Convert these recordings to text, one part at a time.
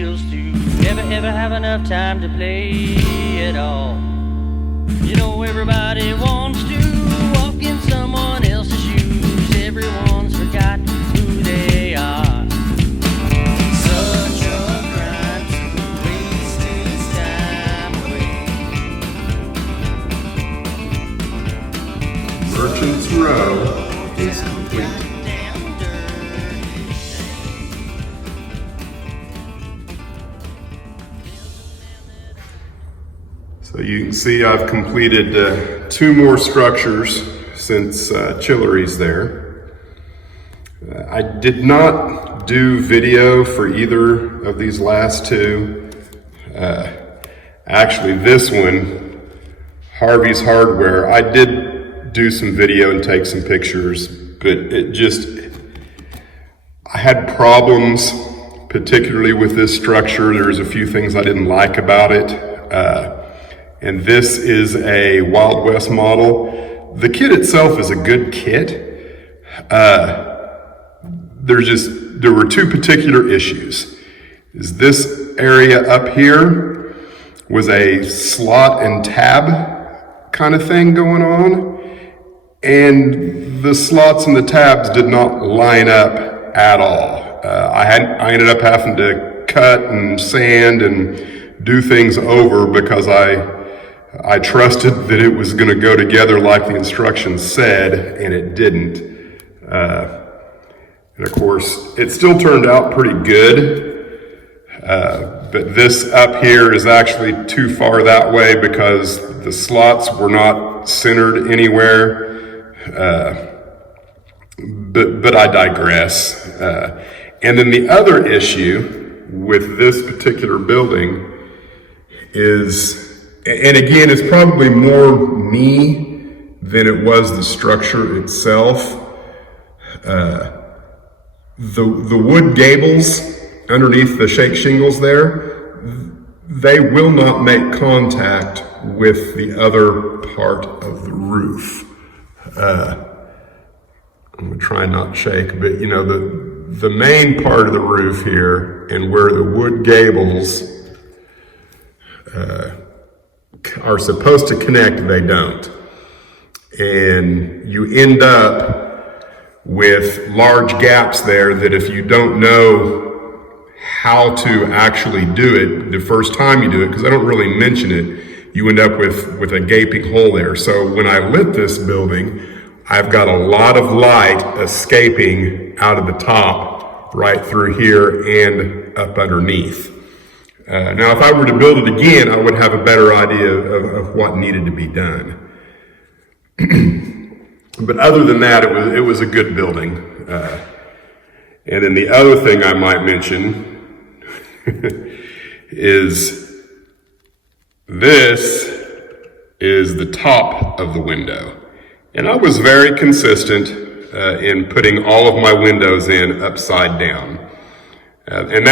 feels to ever have enough time to play at all. You know everybody wants to walk in someone else's shoes. Everyone's forgotten who they are. Such a crime to waste his time away. Merchants Row is complete. So you can see I've completed 2 more structures since Chillery's there. I did not do video for either of these last 2. Actually, this one, Harvey's Hardware, I did do some video and take some pictures, but I had problems, particularly with this structure. There's a few things I didn't like about it. And this is a Wild West model. The kit itself is a good kit. There were 2 particular issues. Is this area up here was a slot and tab kind of thing going on, and the slots and the tabs did not line up at all. I ended up having to cut and sand and do things over because I trusted that it was going to go together like the instructions said, and it didn't. And of course, it still turned out pretty good. But this up here is actually too far that way because the slots were not centered anywhere. But I digress. And then the other issue with this particular building is, and again, it's probably more me than it was the structure itself. The wood gables underneath the shake shingles there, they will not make contact with the other part of the roof. I'm gonna try not shake, but you know, the main part of the roof here and where the wood gables are supposed to connect, they don't. And you end up with large gaps there that if you don't know how to actually do it the first time you do it, because I don't really mention it, you end up with a gaping hole there. So when I lit this building, I've got a lot of light escaping out of the top right through here and up underneath. Now, if I were to build it again, I would have a better idea of what needed to be done. But other than that, it was a good building. And then the other thing I might mention is this is the top of the window. And I was very consistent in putting all of my windows in upside down. And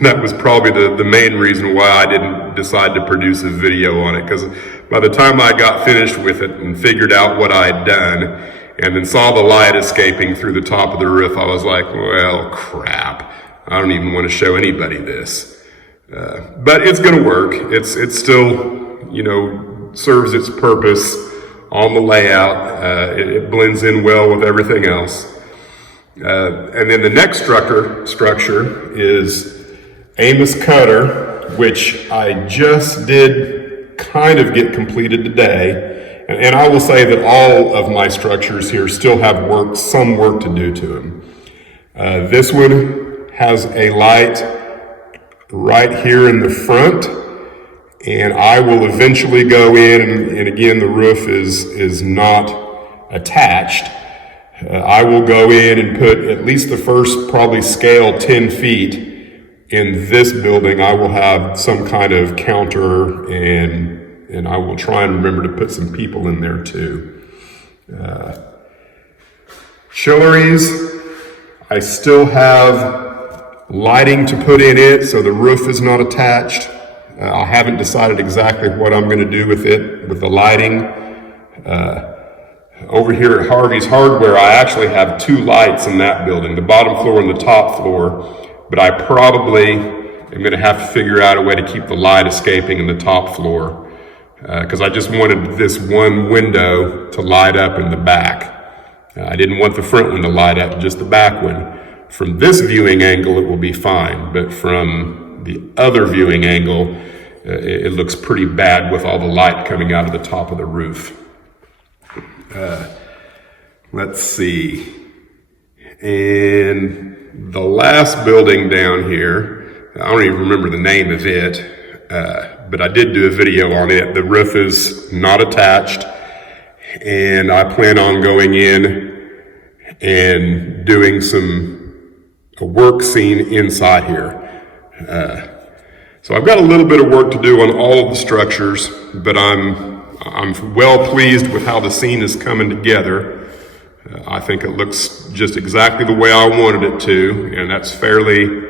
that was probably the main reason why I didn't decide to produce a video on it, because by the time I got finished with it and figured out what I had done and then saw the light escaping through the top of the roof, I was like, well, crap. I don't even want to show anybody this. But it's going to work. It's still, you know, serves its purpose on the layout. It blends in well with everything else. And then the next structure is Amos Cutter, which I just did kind of get completed today. And I will say that all of my structures here still have some work to do to them. This one has a light right here in the front, and I will eventually go in, and again, the roof is not attached. I will go in and put at least the first probably scale 10 feet in this building. I will have some kind of counter, and I will try and remember to put some people in there too. Chillery's, I still have lighting to put in it, so the roof is not attached. I haven't decided exactly what I'm going to do with it, with the lighting. Over here at Harvey's Hardware, I actually have 2 lights in that building, the bottom floor and the top floor. But I probably am going to have to figure out a way to keep the light escaping in the top floor, because I just wanted this one window to light up in the back. I didn't want the front one to light up, just the back one. From this viewing angle, it will be fine, but from the other viewing angle, it looks pretty bad with all the light coming out of the top of the roof. Let's see. And the last building down here, I don't even remember the name of it, but I did do a video on it. The roof is not attached, and I plan on going in and doing a work scene inside here. So I've got a little bit of work to do on all of the structures, but I'm well pleased with how the scene is coming together. I think it looks just exactly the way I wanted it to, and that's fairly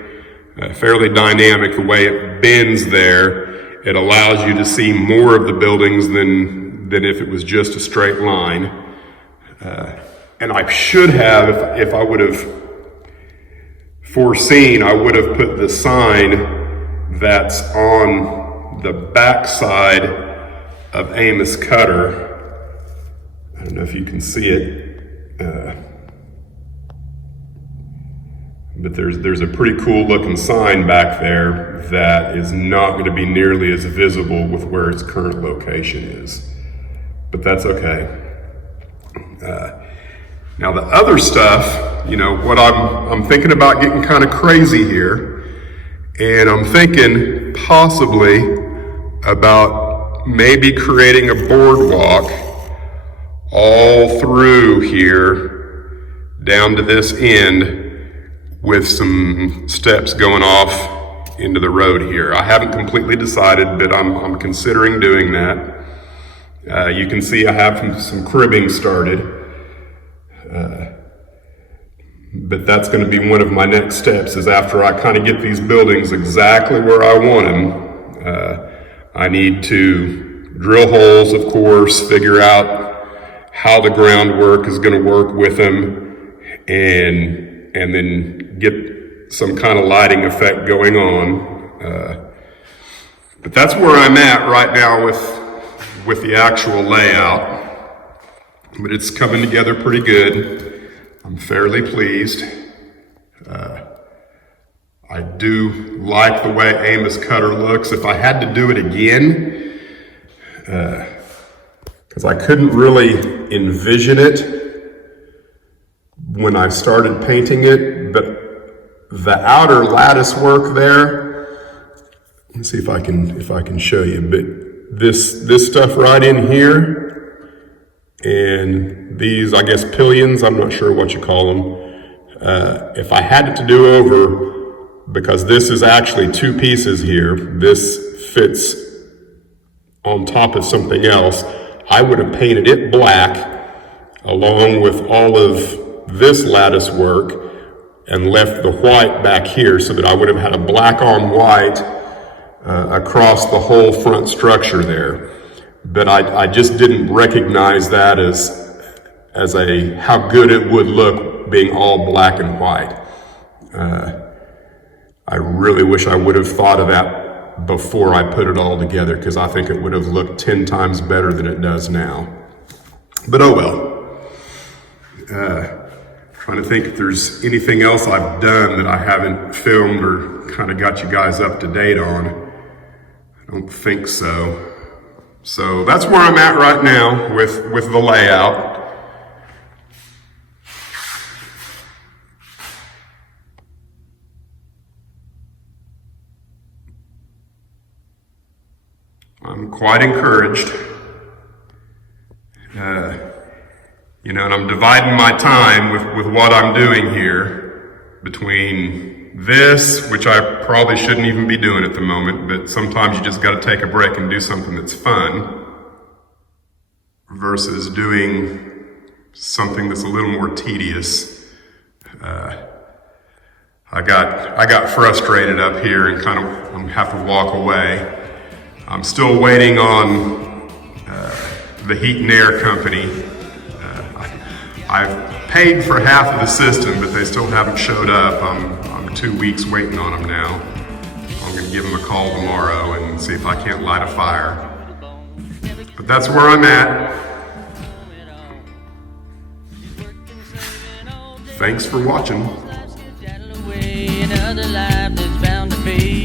dynamic. The way it bends there, it allows you to see more of the buildings than if it was just a straight line. And I should have, if I would have foreseen, I would have put the sign that's on the back side of Amos Cutter. I don't know if you can see it. But there's a pretty cool looking sign back there that is not going to be nearly as visible with where its current location is. But that's okay. Now the other stuff, what I'm thinking about getting kind of crazy here, and I'm thinking possibly about maybe creating a boardwalk all through here down to this end with some steps going off into the road here. I haven't completely decided, but I'm considering doing that. You can see I have some cribbing started, but that's going to be one of my next steps, is after I kind of get these buildings exactly where I want them, I need to drill holes, of course, figure out how the groundwork is going to work with them, and then get some kind of lighting effect going on. But that's where I'm at right now with the actual layout. But it's coming together pretty good. I'm fairly pleased. I do like the way Amos Cutter looks. If I had to do it again, because I couldn't really envision it when I started painting it, but the outer lattice work there, let's see if I can show you, but this stuff right in here, and these, I guess, pillions, I'm not sure what you call them. If I had it to do over, because this is actually two pieces here, this fits on top of something else, I would have painted it black along with all of this lattice work and left the white back here, so that I would have had a black on white across the whole front structure there. But I just didn't recognize that as how good it would look being all black and white. I really wish I would have thought of that before I put it all together, because I think it would have looked 10 times better than it does now. But oh well. Trying to think if there's anything else I've done that I haven't filmed or kind of got you guys up to date on. I don't think so. So that's where I'm at right now with the layout. I'm quite encouraged. And I'm dividing my time with what I'm doing here between this, which I probably shouldn't even be doing at the moment, but sometimes you just got to take a break and do something that's fun, versus doing something that's a little more tedious. I got frustrated up here and kind of have to walk away. I'm still waiting on the heat and air company. I've paid for half of the system, but they still haven't showed up. I'm 2 weeks waiting on them now. I'm give him a call tomorrow and see if I can't light a fire. But that's where I'm at. Thanks for watching. Another life that's bound to fade.